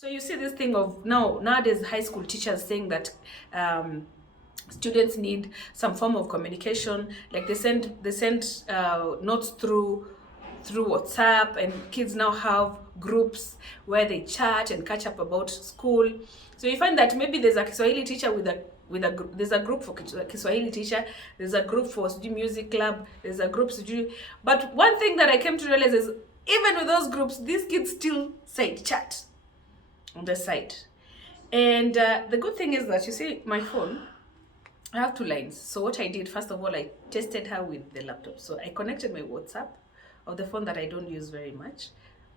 So you see this thing of nowadays high school teachers saying that students need some form of communication, like they send notes through WhatsApp, and kids now have groups where they chat and catch up about school. So you find that maybe there's a Kiswahili teacher there's a group for Kiswahili teacher, there's a group for music club, there's a group but one thing that I came to realize is even with those groups, these kids still side chat on the side. And the good thing is that, you see, my phone, I have 2 lines. So what I did, first of all, I tested her with the laptop. So I connected my WhatsApp of the phone that I don't use very much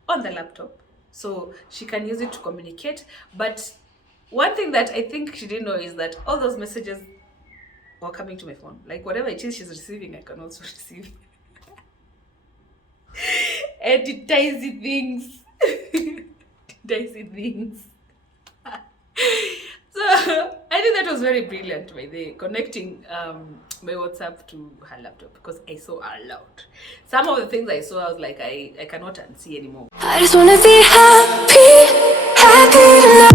on the laptop, so she can use it to communicate. But one thing that I think she didn't know is that all those messages were coming to my phone. Like whatever it is she's receiving, I can also receive. And it dicey things. Dicey things. So I think that was very brilliant by the connecting my WhatsApp to her laptop, because I saw a lot. Some of the things I saw, I was like, I cannot unsee anymore. I just wanna be happy tonight.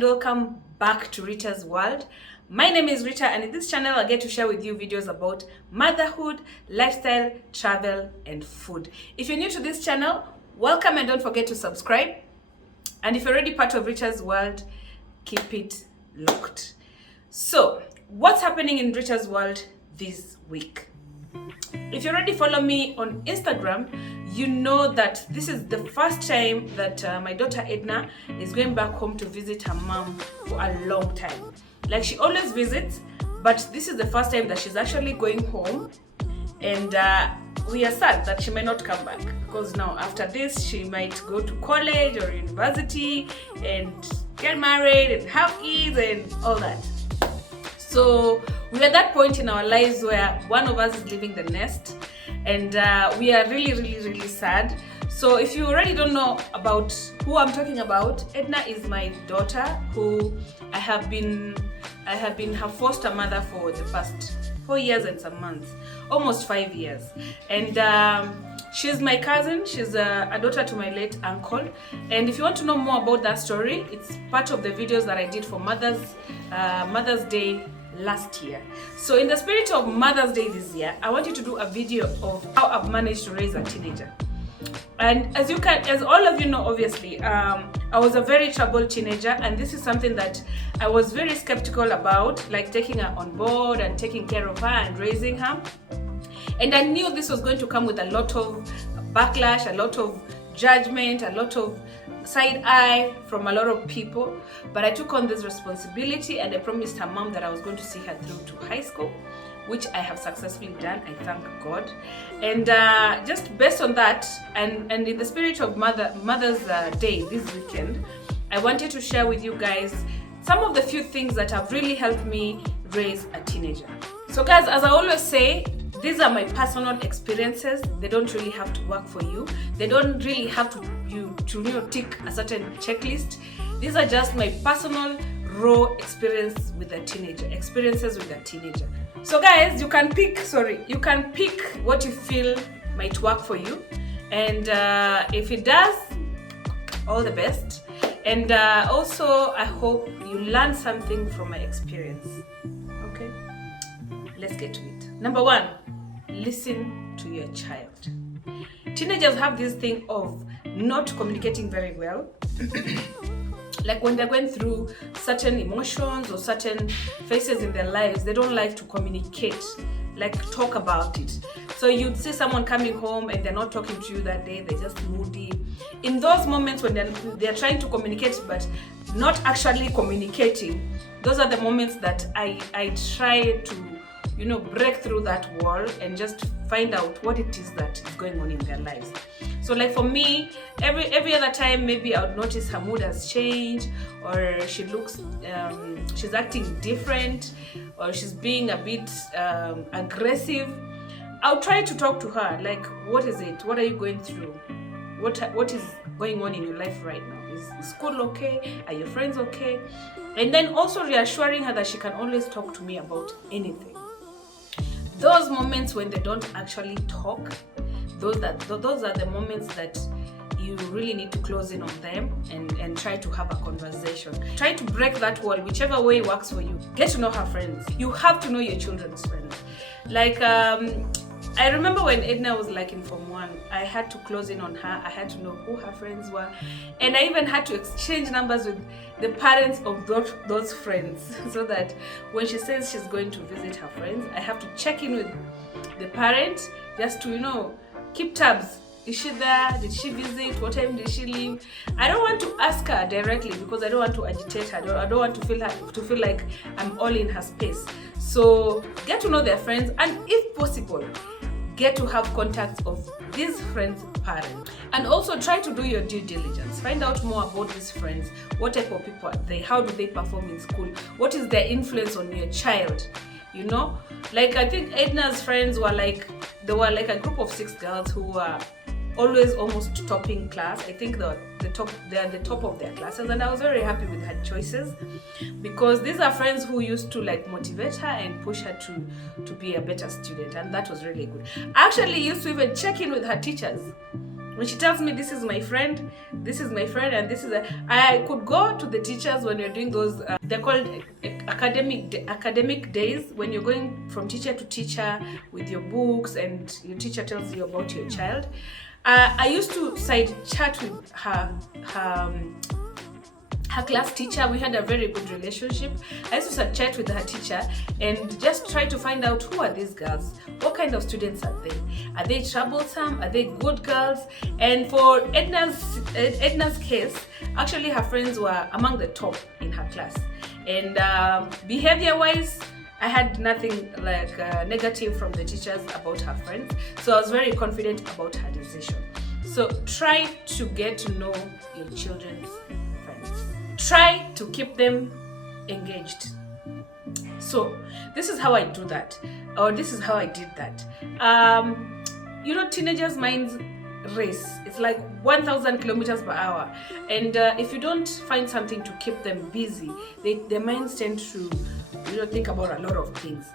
Welcome back to Rita's World. My name is Rita, and in this channel I get to share with you videos about motherhood, lifestyle, travel, and food. If you're new to this channel, welcome, and don't forget to subscribe. And if you're already part of Rita's World, keep it locked. So, what's happening in Rita's World this week? If you already follow me on Instagram, you know that this is the first time that my daughter Edna is going back home to visit her mom for a long time. Like, she always visits, but this is the first time that she's actually going home, and we are sad that she may not come back, because now after this she might go to college or university and get married and have kids and all that. So we're at that point in our lives where one of us is leaving the nest, and we are really sad. So if you already don't know about who I'm talking about, Edna is my daughter, who I have been her foster mother for the past 4 years and some months, almost 5 years. And she's my cousin. She's a daughter to my late uncle. And if you want to know more about that story, it's part of the videos that I did for Mother's Day last year. So in the spirit of Mother's Day this year, I want you to do a video of how I've managed to raise a teenager. And as all of you know, obviously, I was a very troubled teenager, and this is something that I was very skeptical about, like taking her on board and taking care of her and raising her. And I knew this was going to come with a lot of backlash, a lot of judgment, a lot of side eye from a lot of people. But I took on this responsibility, and I promised her mom that I was going to see her through to high school, which I have successfully done. I thank God. And just based on that, and in the spirit of Mother's Day this weekend, I wanted to share with you guys some of the few things that have really helped me raise a teenager. So guys, as I always say, these are my personal experiences. They don't really have to work for you. They don't really have to tick a certain checklist. These are just my personal raw experiences with a teenager. So guys, you can pick what you feel might work for you, and if it does, all the best. And also, I hope you learn something from my experience. Okay, let's get to it. Number 1, listen to your child. Teenagers have this thing of not communicating very well. Like when they're going through certain emotions or certain phases in their lives, they don't like to communicate, like talk about it. So you'd see someone coming home and they're not talking to you that day, they're just moody. In those moments when they're trying to communicate but not actually communicating, those are the moments that I try to, break through that wall and just find out what it is that is going on in their lives. So like for me, every other time, maybe I would notice her mood has changed, or she looks, she's acting different, or she's being a bit aggressive. I'll try to talk to her, like, what is it? What are you going through? What is going on in your life right now? Is school okay? Are your friends okay? And then also reassuring her that she can always talk to me about anything. Those moments when they don't actually talk, those are the moments that you really need to close in on them and try to have a conversation. Try to break that wall, whichever way works for you. Get to know her friends. You have to know your children's friends. Like, I remember when Edna was like in Form 1, I had to close in on her. I had to know who her friends were. And I even had to exchange numbers with the parents of those friends so that when she says she's going to visit her friends, I have to check in with the parent just to, keep tabs. Is she there? Did she visit? What time did she leave? I don't want to ask her directly because I don't want to agitate her. I don't want to feel like I'm all in her space. So get to know their friends, and if possible, get to have contacts of these friends' parents. And also try to do your due diligence. Find out more about these friends. What type of people are they? How do they perform in school? What is their influence on your child? Like, I think Edna's friends were like a group of 6 girls who were always almost topping class. I think they are the top of their classes, and I was very happy with her choices because these are friends who used to like motivate her and push her to be a better student, and that was really good. I actually used to even check in with her teachers. When she tells me this is my friend, and this is I could go to the teachers when you're doing those, they're called academic days, when you're going from teacher to teacher with your books and your teacher tells you about your child. I used to side chat with her class teacher. We had a very good relationship. I used to side chat with her teacher and just try to find out who are these girls, what kind of students are they? Are they troublesome? Are they good girls? And for Edna's case, actually her friends were among the top in her class. And behavior-wise, I had nothing like negative from the teachers about her friends. So I was very confident about her decision. So try to get to know your children's friends. Try to keep them engaged. So this is how I do that, or this is how I did that. Teenagers' minds race. It's like 1,000 kilometers per hour. And if you don't find something to keep them busy, their minds tend to think about a lot of things.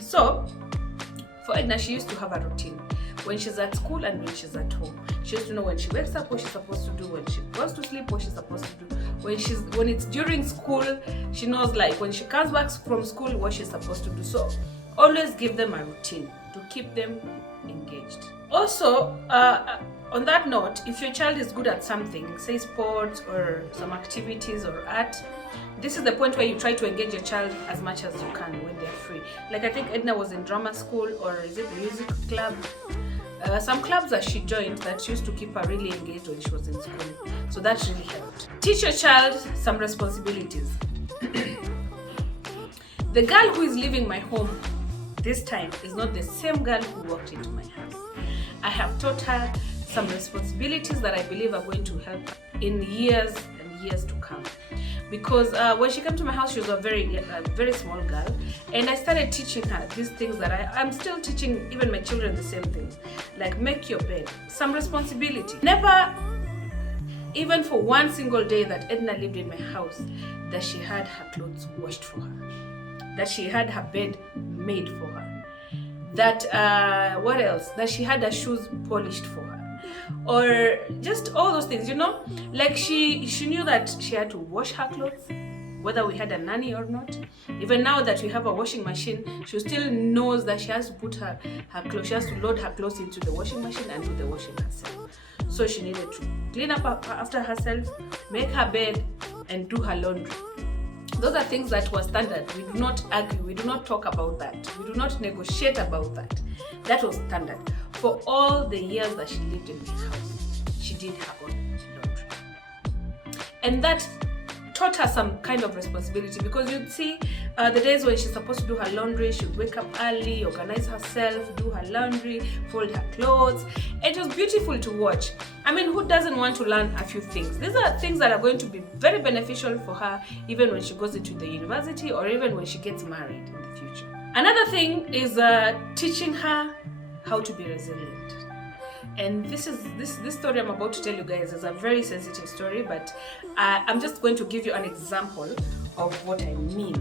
So for Edna, she used to have a routine when she's at school and when she's at home. She used to know when she wakes up what she's supposed to do, when she goes to sleep what she's supposed to do. When it's during school, she knows like when she comes back from school what she's supposed to do. So always give them a routine to keep them engaged. Also, on that note, if your child is good at something, say sports or some activities or art, this is the point where you try to engage your child as much as you can when they're free. Like I think Edna was in drama school, or is it music club? Some clubs that she joined that used to keep her really engaged when she was in school. So that really helped. Teach your child some responsibilities. The girl who is leaving my home this time is not the same girl who walked into my house. I have taught her some responsibilities that I believe are going to help in years and years to come. Because when she came to my house, she was a very small girl, and I started teaching her these things that I'm still teaching even my children the same things, like make your bed, some responsibility. Never, even for one single day that Edna lived in my house, that she had her clothes washed for her, that she had her bed made for her, that what else? That she had her shoes polished for her. Or just all those things, like she knew that she had to wash her clothes, whether we had a nanny or not. Even now that we have a washing machine, she still knows that she has to put her clothes, she has to load her clothes into the washing machine and do the washing herself. So she needed to clean up after herself, make her bed, and do her laundry. Those are things that were standard. We do not argue, we do not talk about that, we do not negotiate about that. That was standard. For all the years that she lived in my house, she did her own laundry. And that taught her some kind of responsibility, because you'd see the days when she's supposed to do her laundry, she'd wake up early, organize herself, do her laundry, fold her clothes. It was beautiful to watch. I mean, who doesn't want to learn a few things? These are things that are going to be very beneficial for her even when she goes into the university or even when she gets married in the future. Another thing is teaching her how to be resilient. And this story I'm about to tell you guys is a very sensitive story, but I'm just going to give you an example of what I mean.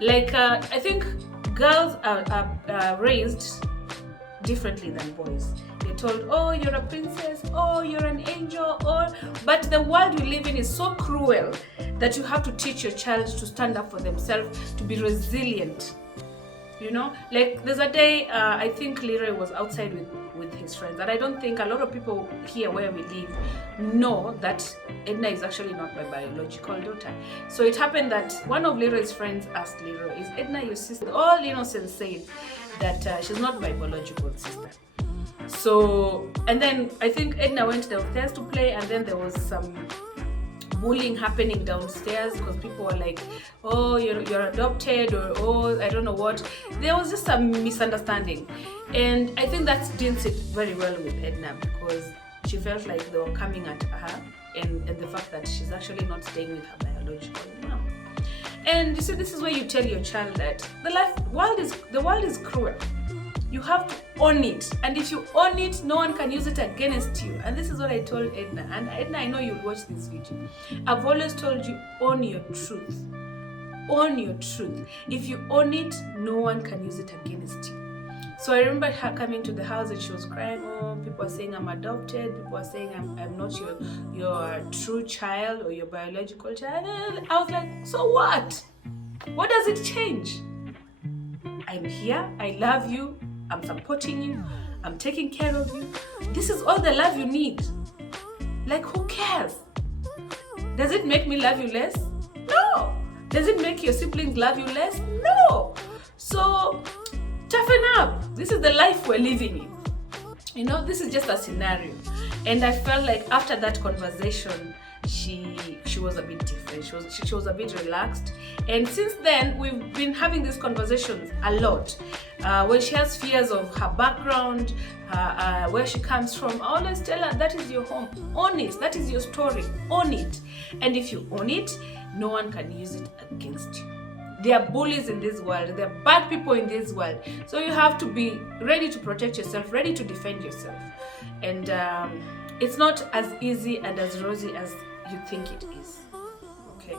Like, I think girls are raised differently than boys. They're told, oh, you're a princess, oh, you're an angel, but the world we live in is so cruel that you have to teach your child to stand up for themselves, to be resilient. You know, like there's a day, I think Leroy was outside with his friends, and I don't think a lot of people here where we live know that Edna is actually not my biological daughter. So it happened that one of Leroy's friends asked Leroy, is Edna your sister? All innocent said that she's not my biological sister. So, and then I think Edna went downstairs to play, and then there was some bullying happening downstairs because people were like, oh, you're adopted, or oh, I don't know what. There was just a misunderstanding, and I think that didn't sit very well with Edna because she felt like they were coming at her, and the fact that she's actually not staying with her biological mom. And you see, this is where you tell your child that the world is cruel. You have to own it, and if you own it, no one can use it against you. And this is what I told Edna. And Edna, I know you'll watch this video. I've always told you, own your truth. Own your truth. If you own it, no one can use it against you. So I remember her coming to the house and she was crying. Oh, people are saying I'm adopted. People are saying I'm not your true child or your biological child. And I was like, so what? What does it change? I'm here. I love you. I'm supporting you. I'm taking care of you. This is all the love you need. Like, who cares? Does it make me love you less? No. Does it make your siblings love you less? No. So, toughen up. This is the life we're living in. You know, this is just a scenario. And I felt like after that conversation, she was a bit different. She was a bit relaxed, and since then we've been having these conversations a lot. When she has fears of her background, where she comes from, I always tell her that is your home. Own it. That is your story. Own it. And if you own it, no one can use it against you. There are bullies in this world. There are bad people in this world. So you have to be ready to protect yourself, ready to defend yourself. And it's not as easy and as rosy as you think it is. Okay,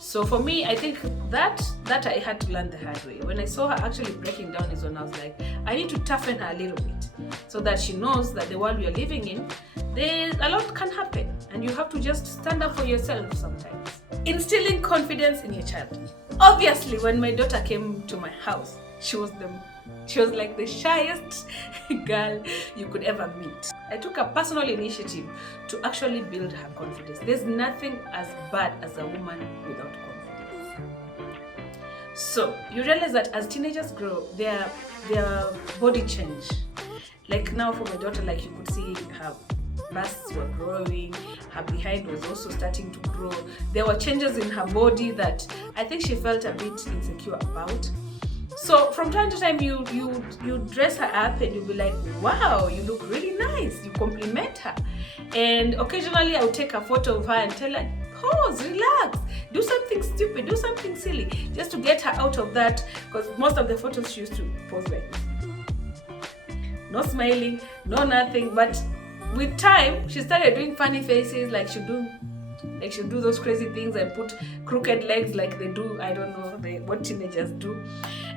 so for me, I think that I had to learn the hard way. When I saw her actually breaking down is when I was like, I need to toughen her a little bit so that she knows that the world we are living in, a lot can happen, and you have to just stand up for yourself sometimes. Instilling confidence in your child. Obviously, when my daughter came to my house, she was like the shyest girl you could ever meet. I took a personal initiative to actually build her confidence. There's nothing as bad as a woman without confidence. So you realize that as teenagers grow, their body change. Like now for my daughter, like you could see her busts were growing, her behind was also starting to grow. There were changes in her body that I think she felt a bit insecure about. So from time to time, you dress her up and you'll be like, wow, you look really nice. You compliment her. And occasionally I'll take a photo of her and tell her, pause, relax, do something stupid, do something silly, just to get her out of that, because most of the photos she used to pose like this. No smiling, no nothing, but with time, she started doing funny faces, like she'll do those crazy things and put crooked legs like they do, I don't know what teenagers do.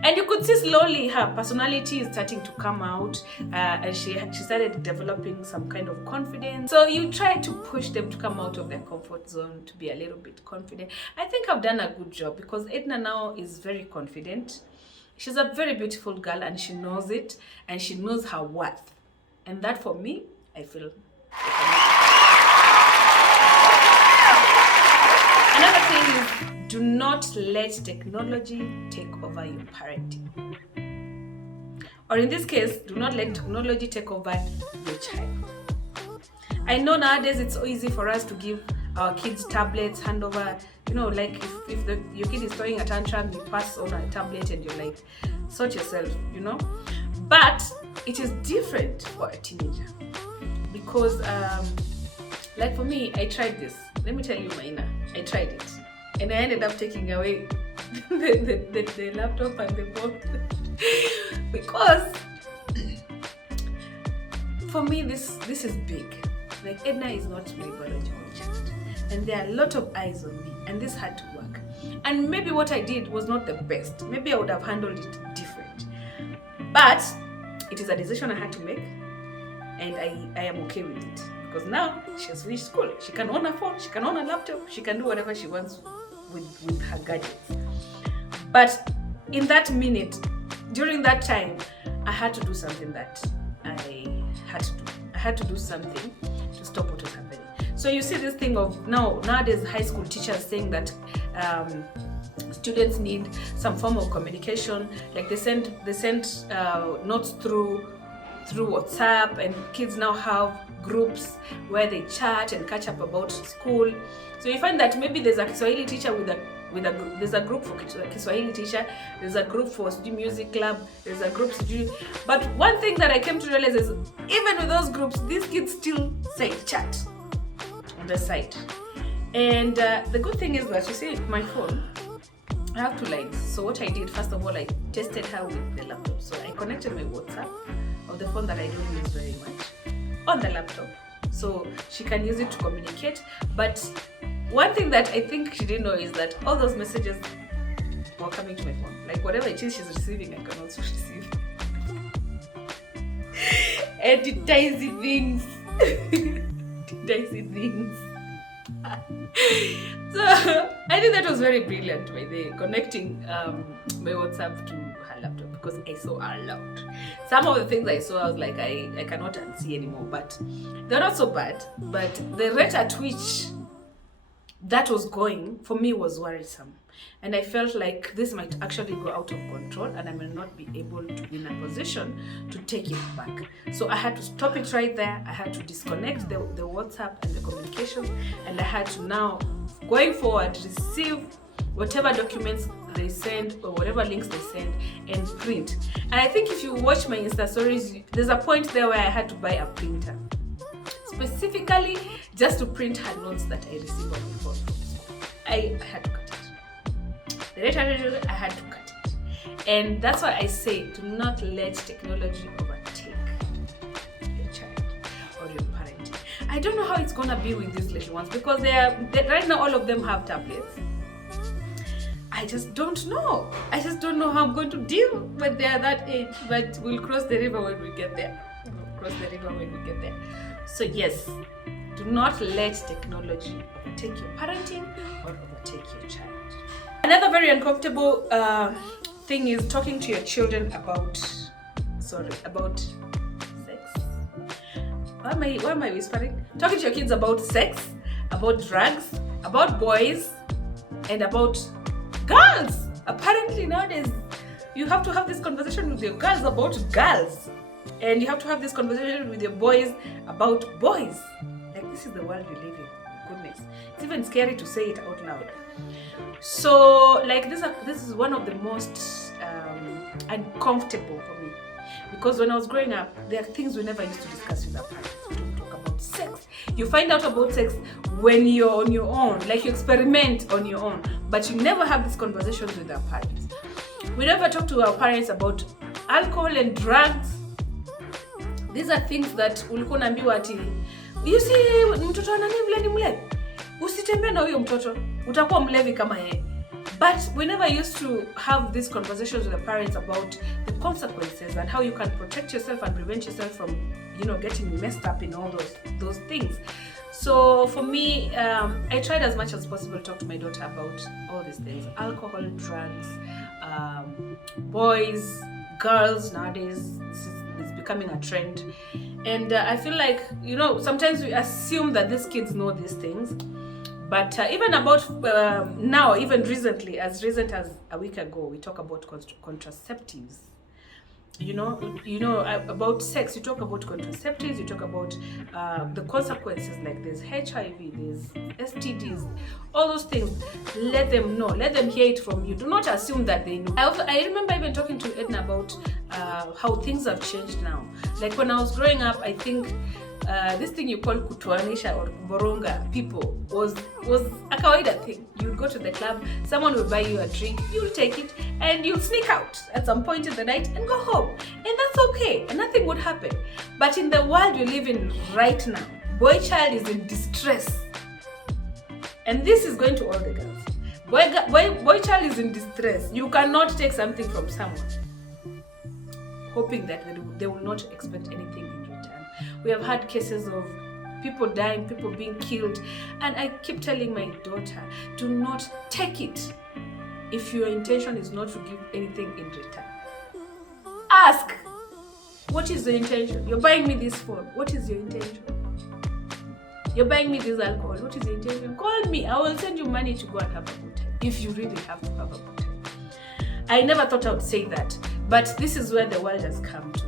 And you could see slowly her personality is starting to come out, and she started developing some kind of confidence. So you try to push them to come out of their comfort zone, to be a little bit confident. I think I've done a good job because Edna now is very confident. She's a very beautiful girl and she knows it, and she knows her worth. And that for me, I feel. Another thing is, do not let technology take over your parenting. Or in this case, do not let technology take over your child. I know nowadays it's so easy for us to give our kids tablets, hand over, you know, like if your kid is throwing a tantrum, you pass on a tablet and you're like, sort yourself, you know. But it is different for a teenager because, like for me, I tried this. Let me tell you, Maina, I tried it. And I ended up taking away the laptop and the phone because for me, this is big. Like, Edna is not my biological child, and there are a lot of eyes on me, and this had to work. And maybe what I did was not the best. Maybe I would have handled it different. But it is a decision I had to make, and I am okay with it. Because now she has finished school. She can own a phone, she can own a laptop, she can do whatever she wants with her gadgets. But in that minute, during that time, I had to do something that I had to do. I had to do something to stop what was happening. So you see this thing of nowadays high school teachers saying that students need some form of communication, like they send notes through WhatsApp, and kids now have groups where they chat and catch up about school. So you find that maybe there's a Kiswahili teacher there's a group for Kiswahili teacher, there's a group for music club, there's a group but one thing that I came to realize is even with those groups, these kids still say chat on the side. And the good thing is that, you see, my phone, I have 2 lines. So what I did, first of all, I tested her with the laptop. So I connected my WhatsApp of the phone that I don't use very much on the laptop, so she can use it to communicate. But one thing that I think she didn't know is that all those messages were coming to my phone. Like, whatever it is she's receiving, I can also receive. Dicey things. Dicey things. So I think that was very brilliant by the connecting my WhatsApp to her laptop, because I saw a lot. Some of the things I saw, I was like, I cannot unsee anymore, but they're not so bad. But the rate at which that was going for me was worrisome, and I felt like this might actually go out of control, and I may not be able to be in a position to take it back. So I had to stop it right there. I had to disconnect the WhatsApp and the communications, and I had to now, going forward, receive whatever documents they send or whatever links they send and print. And I think if you watch my Insta stories, there's a point there where I had to buy a printer specifically just to print her notes that I received on my phone from school. I had to cut it. The rate I had to cut it. And that's why I say, do not let technology overtake your child or your parent. I don't know how it's gonna be with these little ones, because right now all of them have tablets. I just don't know. I just don't know how I'm going to deal when they're that age. But we'll cross the river when we get there. So yes, do not let technology overtake your parenting or overtake your child. Another very uncomfortable thing is talking to your children about sex. Why am I whispering? Talking to your kids about sex, about drugs, about boys, and about girls. Apparently nowadays you have to have this conversation with your girls about girls, and you have to have this conversation with your boys about boys. Like, this is the world we live in. Goodness, it's even scary to say it out loud. So like this is one of the most uncomfortable for me, because when I was growing up, there are things we never used to discuss with our parents. We don't talk about sex. You find out about sex when you're on your own, like you experiment on your own, but you never have these conversations with our parents. We never talk to our parents about alcohol and drugs. These are things that ulikuwa unaambiwa ati, you see, mtoto anani vile ni mlevi, usitembee na huyo mtoto, utakuwa mlevi kama yeye. But we never used to have these conversations with the parents about the consequences and how you can protect yourself and prevent yourself from, getting messed up in all those things. So for me, I tried as much as possible to talk to my daughter about all these things: alcohol, drugs, boys, girls. Nowadays, it's becoming a trend, and I feel like sometimes we assume that these kids know these things. But even about now, even recently, as recent as a week ago, we talk about contraceptives. About sex, you talk about contraceptives, you talk about the consequences, like there's HIV, there's STDs, all those things. Let them know, let them hear it from you. Do not assume that they know. I remember even talking to Edna about how things have changed now. Like when I was growing up, I think this thing you call kutuanisha or boronga people was a kawaida thing. You'd go to the club, someone will buy you a drink, you'll take it, and you'll sneak out at some point in the night and go home. And that's okay, and nothing would happen. But in the world we live in right now, boy child is in distress. And this is going to all the girls. Boy child is in distress. You cannot take something from someone hoping that they will not expect anything in return. We have had cases of people dying, people being killed, and I keep telling my daughter, do not take it if your intention is not to give anything in return. Ask, what is the intention? You're buying me this phone, what is your intention? You're buying me this alcohol, what is the intention? Call me, I will send you money to go and have a good time, if you really have to have a good time. I never thought I would say that, but this is where the world has come to.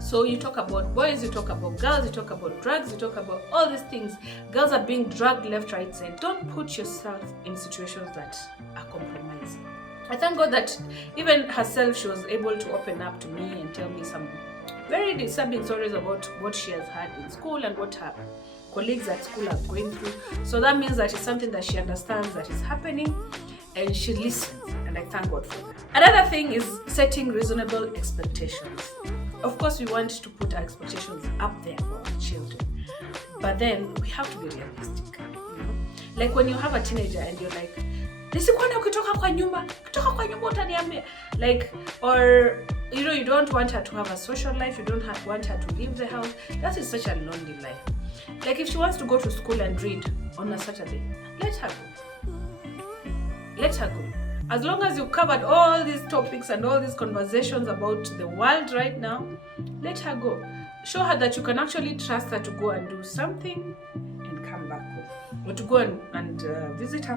So you talk about boys, you talk about girls, you talk about drugs, you talk about all these things. Girls are being dragged left, right, center. Don't put yourself in situations that are compromising. I thank God that even herself, she was able to open up to me and tell me some very disturbing stories about what she has had in school and what her colleagues at school are going through. So that means that it's something that she understands that is happening, and she listens, and I thank God for that. Another thing is setting reasonable expectations. Of course, we want to put our expectations up there for our children, but then we have to be realistic. You know? Like when you have a teenager and you're like, nisikuona ukitoka kwa nyumba utaniambia. Like, or you know, you don't want her to have a social life, you don't want her to leave the house. That is such a lonely life. Like if she wants to go to school and read on a Saturday, let her go. Let her go. As long as you've covered all these topics and all these conversations about the world right now, let her go. Show her that you can actually trust her to go and do something and come back home. Or to go and visit her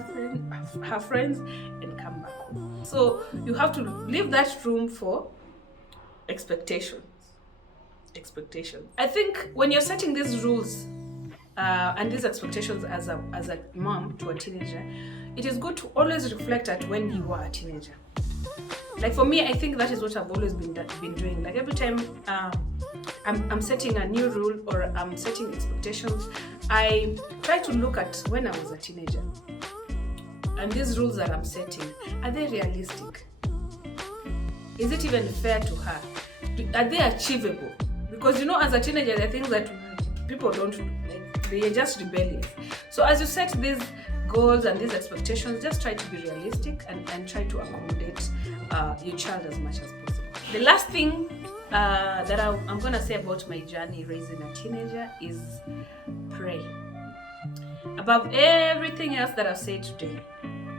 friends and come back home. So you have to leave that room for expectations. I think when you're setting these rules and these expectations as a mom to a teenager, it is good to always reflect at when you were a teenager. Like for me, I think that is what I've always been doing. Like every time I'm setting a new rule or I'm setting expectations, I try to look at when I was a teenager. And these rules that I'm setting, are they realistic? Is it even fair to her? Are they achievable? Because you know, as a teenager, there are things that people don't like, they are just rebellious. So as you set these goals and these expectations, just try to be realistic and try to accommodate your child as much as possible. The last thing that I'm going to say about my journey raising a teenager is pray. Above everything else that I've said today,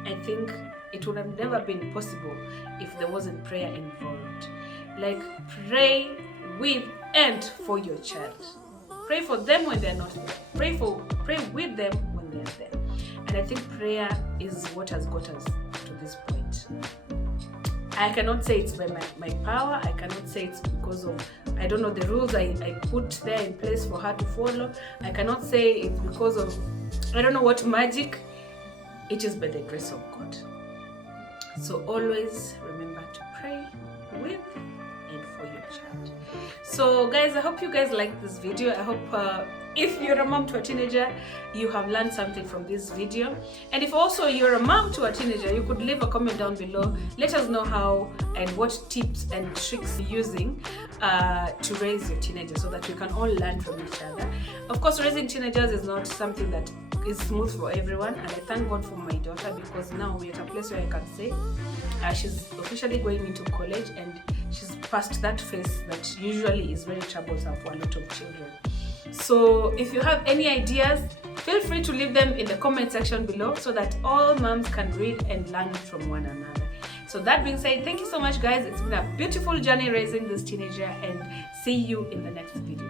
I think it would have never been possible if there wasn't prayer involved. Like, pray with and for your child. Pray for them when they're not there. Pray with them when they're there. And I think prayer is what has got us to this point. I cannot say it's by my power. I cannot say it's because of, I don't know, the rules I put there in place for her to follow. I cannot say it's because of, I don't know what magic. It is by the grace of God. So always remember to pray with and for your child. So guys, I hope you guys liked this video. I hope if you're a mom to a teenager, you have learned something from this video. And if also you're a mom to a teenager, you could leave a comment down below. Let us know how and what tips and tricks you're using to raise your teenager, so that we can all learn from each other. Of course, raising teenagers is not something that is smooth for everyone, and I thank God for my daughter, because now we're at a place where I can say she's officially going into college, and she's past that phase that usually is very troublesome for a lot of children. So if you have any ideas, feel free to leave them in the comment section below, so that all moms can read and learn from one another. So that being said, thank you so much guys. It's been a beautiful journey raising this teenager, and see you in the next video.